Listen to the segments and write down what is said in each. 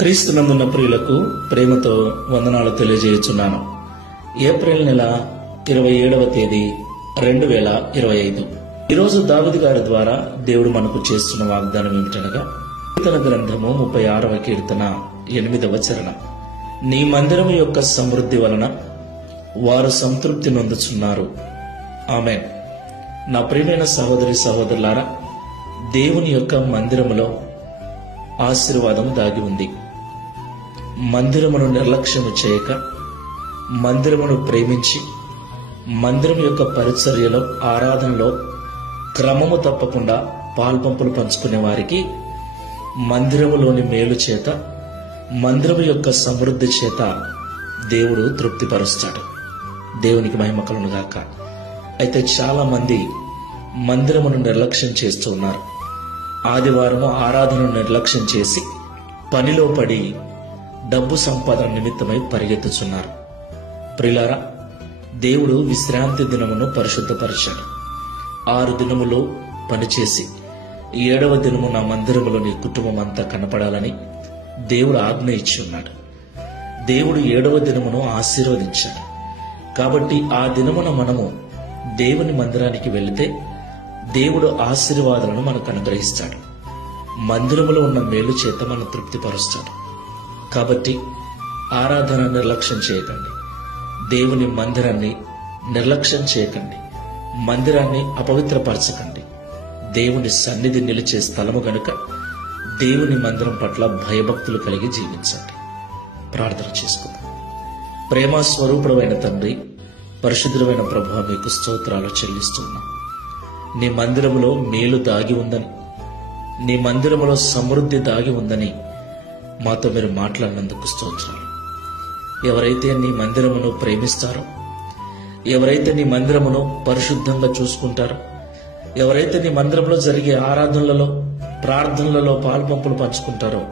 క్రీస్తునందున్న ప్రియులకు ప్రేమతో వందనాలు తెలియజేయుచున్నాను. ఏప్రిల్ నెల 27వ తేదీ 2025. ఈరోజు దావీదు గారి ద్వారా దేవుడు మనకు చేస్తున్న వాగ్దానం ఏమిటనగా, కీర్తన గ్రంథము 36వ కీర్తన 8వ చరణం. నీ మందిరము యొక్క సమృద్ధి వలన వారు సంతృప్తి నొందుచున్నారు. ఆమేన్. నా ప్రియమైన సహోదరి సహోదరులారా, దేవుని యొక్క మందిరములో ఆశీర్వాదం దాగి ఉంది. మందిరమును నిర్లక్ష్యము చేయక, మందిరమును ప్రేమించి, మందిరం యొక్క పరిచర్యలో, ఆరాధనలో క్రమము తప్పకుండా పాల్పంపులు పంచుకునే వారికి మందిరములోని మేలు చేత, మందిరము యొక్క సమృద్ధి చేత దేవుడు తృప్తిపరుస్తాడు. దేవునికి మహిమ కలుగునుగాక. అయితే చాలా మంది మందిరమును నిర్లక్ష్యం చేస్తూ ఉన్నారు. ఆదివారము ఆరాధనను నిర్లక్ష్యం చేసి పనిలో పడి డబ్బు సంపాదన నిమిత్తమై పరిగెత్తుచున్నారు. ప్రియులారా, దేవుడు విశ్రాంతి దినమును పరిశుద్ధపరిచాడు. 6 దినములు పనిచేసి 7వ దినము నా మందిరములో నీ కుటుంబం అంతా కనపడాలని దేవుడు ఆజ్ఞ ఇచ్చి ఉన్నాడు. దేవుడు 7వ దినమును ఆశీర్వదించాడు. కాబట్టి ఆ దినమున మనము దేవుని మందిరానికి వెళితే దేవుడు ఆశీర్వాదాలను మనకు అనుగ్రహిస్తాడు. మందిరములో ఉన్న మేలు చేత మనం తృప్తిపరుస్తాడు. కాబట్టి ఆరాధన నిర్లక్ష్యం చేయకండి. దేవుని మందిరాన్ని నిర్లక్ష్యం చేయకండి. మందిరాన్ని అపవిత్రపరచకండి. దేవుని సన్నిధి నిలిచే స్థలము గనుక దేవుని మందిరం పట్ల భయభక్తులు కలిగి జీవించండి. ప్రార్థన చేసుకుందాం. ప్రేమ స్వరూపుడైన తండ్రి, పరిశుద్ధుడైన ప్రభువా, మీకు స్తోత్రాలు చెల్లిస్తున్నాం. నీ మందిరములో మేలు దాగి ఉందని, నీ మందిరములో సమృద్ధి దాగి ఉందని మాతో మీరు మాట్లాడినందుకు స్తోత్రాలు. ఎవరైతే నీ మందిరమును ప్రేమిస్తారో, ఎవరైతే నీ మందిరమును పరిశుద్ధంగా చూసుకుంటారో, ఎవరైతే నీ మందిరంలో జరిగే ఆరాధనలలో, ప్రార్థనలలో పాల్పంపులు పంచుకుంటారో,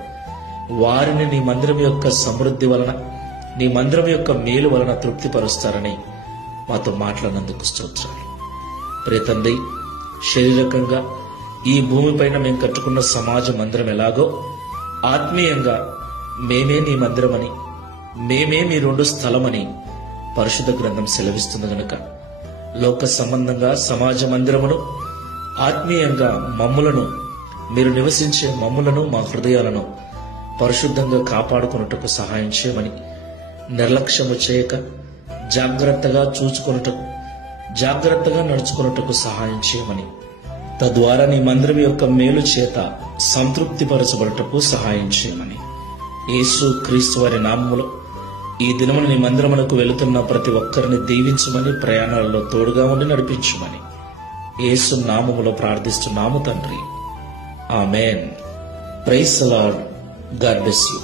వారిని నీ మందిరం యొక్క సమృద్ధి వలన, నీ మందిరం యొక్క మేలు వలన తృప్తిపరుస్తారని మాతో మాట్లాడినందుకు స్తోత్రాలు. ప్రియ తండ్రి, శారీరకంగా ఈ భూమిపైన మేము కట్టుకున్న సమాజ మందిరం ఎలాగో, ఆత్మీయంగా మేమే నీ మందిరమని, మేమే మీ 2 స్థలమని పరిశుద్ధ గ్రంథం సెలవిస్తుంది గనుక, లోక సంబంధంగా సమాజ మందిరమును, ఆత్మీయంగా మమ్ములను, మీరు నివసించే మమ్ములను, మా హృదయాలను పరిశుద్ధంగా కాపాడుకున్నట్టుకు సహాయం చేయమని, నిర్లక్ష్యము చేయక జాగ్రత్తగా చూచుకున్నట్టుకు, జాగ్రత్తగా నడుచుకున్నట్టుకు సహాయం చేయమని, తద్వారా నీ మందిరం యొక్క మేలు చేత సంతృప్తిపరచబడటకు సహాయం చేయమని, యేసు క్రీస్తు వారి నామములో ఈ దినమున నీ మందిరమునకు వెళుతున్న ప్రతి ఒక్కరిని దీవించమని, ప్రయాణాలలో తోడుగా ఉండి నడిపించమని యేసు నామములో ప్రార్థిస్తున్నాము తండ్రి. Amen. Praise the lord. God bless you.